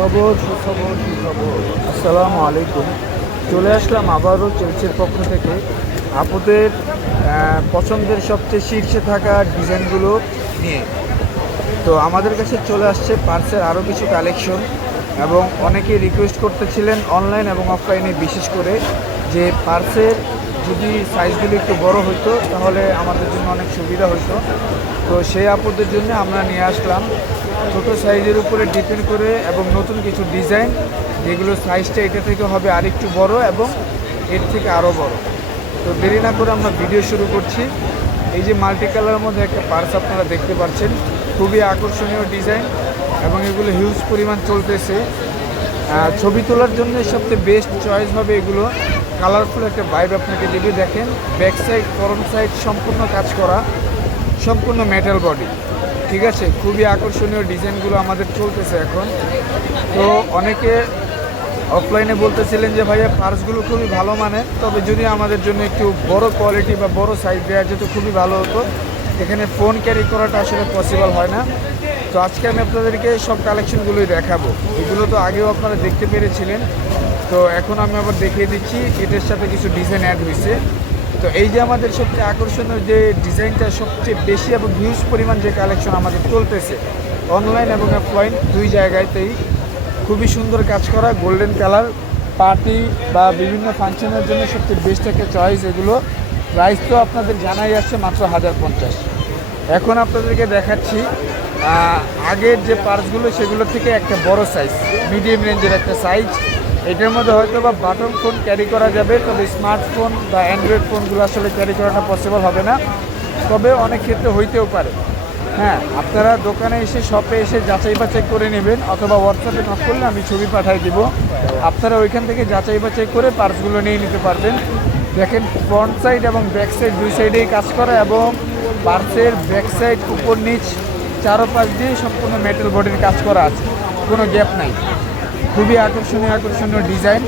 সুখবর সুখবর সুখবর। আসসালামু আলাইকুম। চলে আসলাম আবারও চেলসির পক্ষ থেকে। আপুদের পছন্দের সবচেয়ে শীর্ষে থাকা ডিজাইনগুলো নিয়ে। তো আমাদের কাছে চলে আসছে পার্সের আরও কিছু কালেকশন এবং অনেকেই রিকোয়েস্ট করতেছিলেন অনলাইন এবং অফলাইনে বিশেষ করে যে পার্সের যদি সাইজগুলি একটু বড় হতো তাহলে আমাদের জন্য অনেক সুবিধা হতো তো সেই আপুদের জন্য আমরা নিয়ে আসলাম। ছোটো সাইজের উপরে ডিপেন্ড করে এবং নতুন কিছু ডিজাইন যেগুলো সাইজটা এটা থেকে হবে আরেকটু বড় এবং এর থেকে আরও বড়। তো দেরি না করে আমরা ভিডিও শুরু করছি। এই যে মাল্টি কালারের মধ্যে একটা পার্স আপনারা দেখতে পাচ্ছেন, খুবই আকর্ষণীয় ডিজাইন এবং এগুলো হিউজ পরিমাণ চলতেছে। ছবি তোলার জন্য সবচেয়ে বেস্ট চয়েস হবে এগুলো। কালারফুল একটা ভাইব আপনাকে দেবে দেখেন ব্যাক সাইড ফরম সাইড সম্পূর্ণ কাজ করা, সম্পূর্ণ মেটাল বডি ঠিক আছে, খুবই আকর্ষণীয় ডিজাইনগুলো আমাদের চলতেছে এখন। তো অনেকে অফলাইনে বলতেছিলেন যে, ভাইয়া পার্সগুলো খুবই ভালো মানের, তবে যদি আমাদের জন্য একটু বড় কোয়ালিটি বা বড় সাইজ দেওয়া যেত, খুবই ভালো হতো। এখানে ফোন ক্যারি করাটা আসলে পসিবল হয় না। তো আজকে আমি আপনাদেরকে সব কালেকশনগুলোই দেখাবো। এগুলো তো আগেও আপনারা দেখতে পেরেছিলেন। তো এখন আমি আবার দেখিয়ে দিচ্ছি, এটার সাথে কিছু ডিজাইন অ্যাড হয়েছে তো এই যে আমাদের সবচেয়ে আকর্ষণীয় যে ডিজাইনটা সবচেয়ে বেশি এবং হিউজ পরিমাণ যে কালেকশন আমাদের চলতেছে অনলাইন এবং অফলাইন দুই জায়গাতেই খুবই সুন্দর কাজ করা গোল্ডেন কালার পার্টি বা বিভিন্ন ফাংশনের জন্য সবচেয়ে বেস্ট একটা চয়েস এগুলো। প্রাইস তো আপনাদের জানাই আছে মাত্র হাজার পঞ্চাশ। এখন আপনাদেরকে দেখাচ্ছি আগের যে পার্সগুলো সেগুলো থেকে একটা বড় সাইজ মিডিয়াম রেঞ্জের একটা সাইজ এটার মধ্যে হয়তো বা বাটন ফোন ক্যারি করা যাবে, তবে স্মার্টফোন বা অ্যান্ড্রয়েড ফোনগুলো আসলে ক্যারি করাটা পসিবল হবে না। তবে অনেক ক্ষেত্রে হইতেও পারে। হ্যাঁ আপনারা দোকানে এসে শপে এসে যাচাই বাছাই করে নেবেন, অথবা হোয়াটসঅ্যাপে নক করলে আমি ছবি পাঠিয়ে দিব। আপনারা ওইখান থেকে যাচাই বাছাই করে পার্সগুলো নিয়ে নিতে পারবেন। দেখেন ফ্রন্ট সাইড এবং ব্যাক সাইড দুই সাইডেই কাজ করা এবং পার্সের ব্যাক সাইড উপর, নিচ, চারোপাশ দিয়ে সম্পূর্ণ মেটাল বডির কাজ করা আছে। কোনো গ্যাপ নাই। খুবই আকর্ষণীয় আকর্ষণীয় ডিজাইন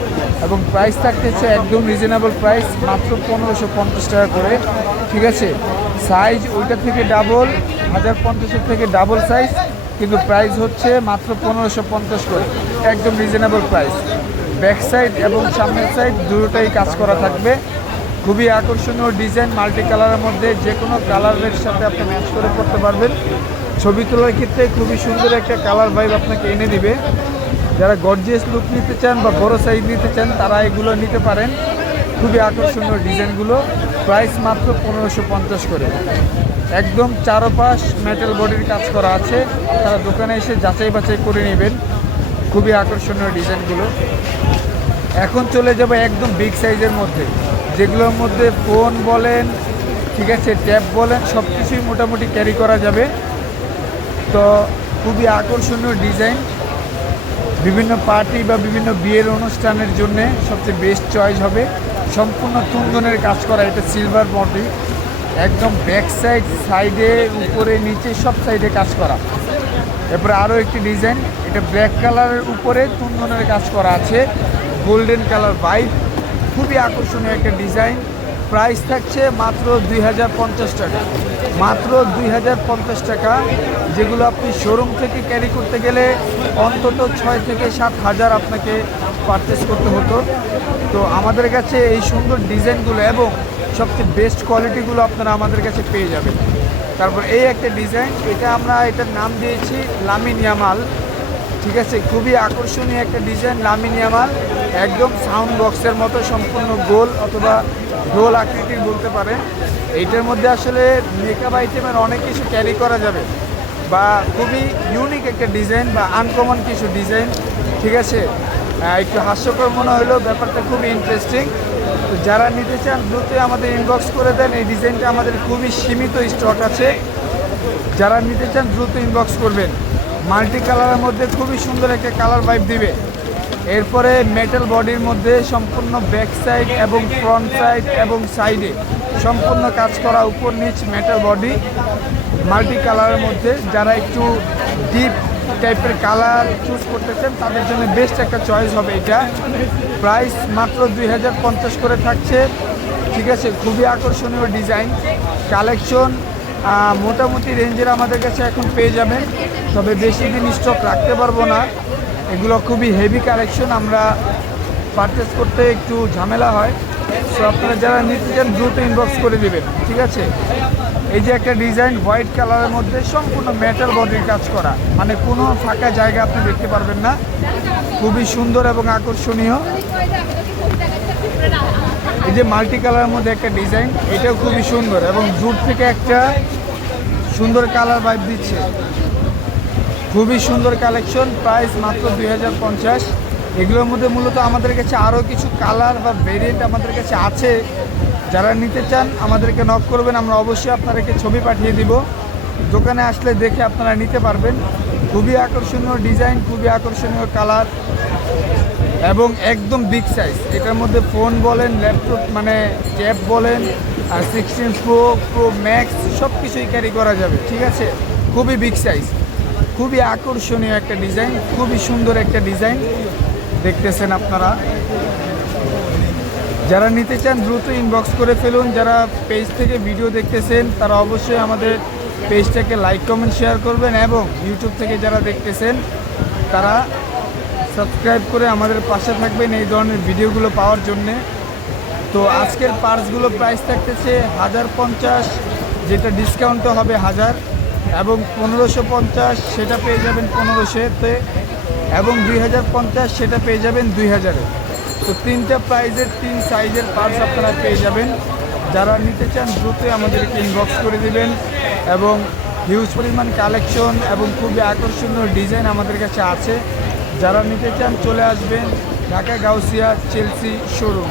এবং প্রাইস থাকতেছে একদম রিজনেবল প্রাইস মাত্র পনেরোশো পঞ্চাশ টাকা করে, ঠিক আছে? সাইজ ওইটা থেকে ডাবল হাজার পঞ্চাশের থেকে ডাবল সাইজ কিন্তু প্রাইস হচ্ছে মাত্র পনেরোশো পঞ্চাশ করে, একদম রিজনেবল প্রাইস ব্যাক সাইড এবং সামনের সাইড দুটোটাই কাজ করা থাকবে। খুবই আকর্ষণীয় ডিজাইন মাল্টি কালারের মধ্যে যে কোনো কালারের সাথে আপনি ম্যাচ করে পড়তে পারবেন। ছবি তোলার ক্ষেত্রে খুবই সুন্দর একটা কালার ভাইব আপনাকে এনে দিবে। যারা গর্জিয়াস লুক নিতে চান বা বড় সাইজ নিতে চান, তারা এগুলো নিতে পারেন। খুবই আকর্ষণীয় ডিজাইনগুলো। প্রাইস মাত্র পনেরোশো পঞ্চাশ করে। একদম চারোপাশ মেটাল বডির কাজ করা আছে। তারা দোকানে এসে যাচাই বাছাই করে নেবেন। খুবই আকর্ষণীয় ডিজাইনগুলো। এখন চলে যাবে একদম বিগ সাইজের মধ্যে। যেগুলোর মধ্যে ফোন বলেন, ঠিক আছে ট্যাব বলেন সব কিছুই মোটামুটি ক্যারি করা যাবে। তো খুবই আকর্ষণীয় ডিজাইন। বিভিন্ন পার্টি বা বিভিন্ন বিয়ের অনুষ্ঠানের জন্য সবচেয়ে বেস্ট চয়েস হবে। সম্পূর্ণ তুন্দনের কাজ করা এটা সিলভার বডি একদম ব্যাক সাইড সাইডে উপরে, নিচে, সব সাইডে কাজ করা। এরপরে আরও একটি ডিজাইন এটা ব্ল্যাক কালারের উপরে তুন্দনের কাজ করা আছে। গোল্ডেন কালার বাইক খুবই আকর্ষণীয় একটা ডিজাইন প্রাইস থাকছে মাত্র দুই হাজার পঞ্চাশ টাকা। মাত্র দুই হাজার পঞ্চাশ টাকা, যেগুলো আপনি শোরুম থেকে ক্যারি করতে গেলে অন্তত ছয় থেকে সাত হাজার আপনাকে পারচেস করতে হতো। তো আমাদের কাছে এই সুন্দর ডিজাইনগুলো এবং সবচেয়ে বেস্ট কোয়ালিটিগুলো আপনারা আমাদের কাছে পেয়ে যাবেন। তারপর এই একটা ডিজাইন, এটা আমরা এটার নাম দিয়েছি লামিন ইয়ামাল। ঠিক আছে? খুবই আকর্ষণীয় একটা ডিজাইন লামিন ইয়ামাল একদম সাউন্ড বক্সের মতো সম্পূর্ণ গোল অথবা গোল আকৃতির বলতে পারেন। এইটার মধ্যে আসলে মেকআপ আইটেমের অনেক কিছু ক্যারি করা যাবে। বা খুবই ইউনিক একটা ডিজাইন বা আনকমন কিছু ডিজাইন ঠিক আছে? একটু হাস্যকর মনে হলেও ব্যাপারটা খুবই ইন্টারেস্টিং তো যারা নিতে চান, দ্রুতই আমাদের ইনবক্স করে দেন। এই ডিজাইনটা আমাদের খুবই সীমিত স্টক আছে। যারা নিতে চান, দ্রুত ইনবক্স করবেন। মাল্টি কালারের মধ্যে খুবই সুন্দর একটা কালার ভাইব দিবে। এরপরে মেটাল বডির মধ্যে সম্পূর্ণ ব্যাক সাইড এবং ফ্রন্ট সাইড এবং সাইডে সম্পূর্ণ কাজ করা উপর নিচ মেটাল বডি মাল্টি কালারের মধ্যে যারা একটু ডিপ টাইপের কালার চুজ করতেছেন তাদের জন্য বেস্ট একটা চয়েস হবে এটা। প্রাইস মাত্র দুই হাজার পঞ্চাশ করে থাকছে। ঠিক আছে, খুবই আকর্ষণীয় ডিজাইন কালেকশন মোটামুটি রেঞ্জের আমাদের কাছে এখন পেয়ে যাবেন। তবে বেশি দিন স্টক রাখতে পারব না। এগুলো খুবই হেভি কালেকশন আমরা পারচেস করতে একটু ঝামেলা হয়। সো আপনারা যারা নিতে চান, দ্রুত ইনবক্স করে দেবেন ঠিক আছে? এই যে একটা ডিজাইন হোয়াইট কালারের মধ্যে সম্পূর্ণ মেটাল বডির কাজ করা। মানে কোনো ফাঁকা জায়গা আপনি দেখতে পারবেন না। খুবই সুন্দর এবং আকর্ষণীয়। এই যে মাল্টি কালারের মধ্যে একটা ডিজাইন এটাও খুবই সুন্দর এবং জুট থেকে একটা সুন্দর কালার বাইপ দিচ্ছে। খুবই সুন্দর কালেকশন প্রাইস মাত্র দুই হাজার পঞ্চাশ। এগুলোর মধ্যে মূলত আমাদের কাছে আরও কিছু কালার বা ভেরিয়েন্ট আমাদের কাছে আছে। যারা নিতে চান, আমাদেরকে নক করবেন, আমরা অবশ্যই আপনাদেরকে ছবি পাঠিয়ে দিব। দোকানে আসলে দেখে আপনারা নিতে পারবেন। খুবই আকর্ষণীয় ডিজাইন খুবই আকর্ষণীয় কালার এবং একদম বিগ সাইজ এটার মধ্যে ফোন বলেন ল্যাপটপ মানে ট্যাব বলেন, আর সিক্সটিন প্রো প্রো ম্যাক্স সব কিছুই ক্যারি করা যাবে, ঠিক আছে? খুবই বিগ সাইজ খুবই আকর্ষণীয় একটা ডিজাইন খুবই সুন্দর একটা ডিজাইন দেখতেছেন আপনারা। যারা নিতে চান, দ্রুত ইনবক্স করে ফেলুন। যারা পেজ থেকে ভিডিও দেখতেছেন, তারা অবশ্যই আমাদের পেজটাকে লাইক কমেন্ট শেয়ার করবেন এবং ইউটিউব থেকে যারা দেখতেছেন, তারা সাবস্ক্রাইব করে আমাদের পাশে থাকবেন এই ধরনের ভিডিওগুলো পাওয়ার জন্যে। তো আজকের পার্সগুলো প্রাইস থাকতেছে হাজার পঞ্চাশ, যেটা ডিসকাউন্টে হবে হাজার, এবং পনেরোশো পঞ্চাশ, সেটা পেয়ে যাবেন পনেরোশোতে এবং দুই হাজার পঞ্চাশ, সেটা পেয়ে যাবেন দুই হাজারে। তো তিনটা প্রাইজের তিন সাইজের পার্স আপনারা পেয়ে যাবেন। যারা নিতে চান দ্রুতই আমাদেরকে ইনবক্স করে দিবেন, এবং হিউজ পরিমাণ কালেকশন এবং খুবই আকর্ষণীয় ডিজাইন আমাদের কাছে আছে। যারা নিতে চান চলে আসবেন ঢাকা গাউসিয়া চেলসি শোরুম।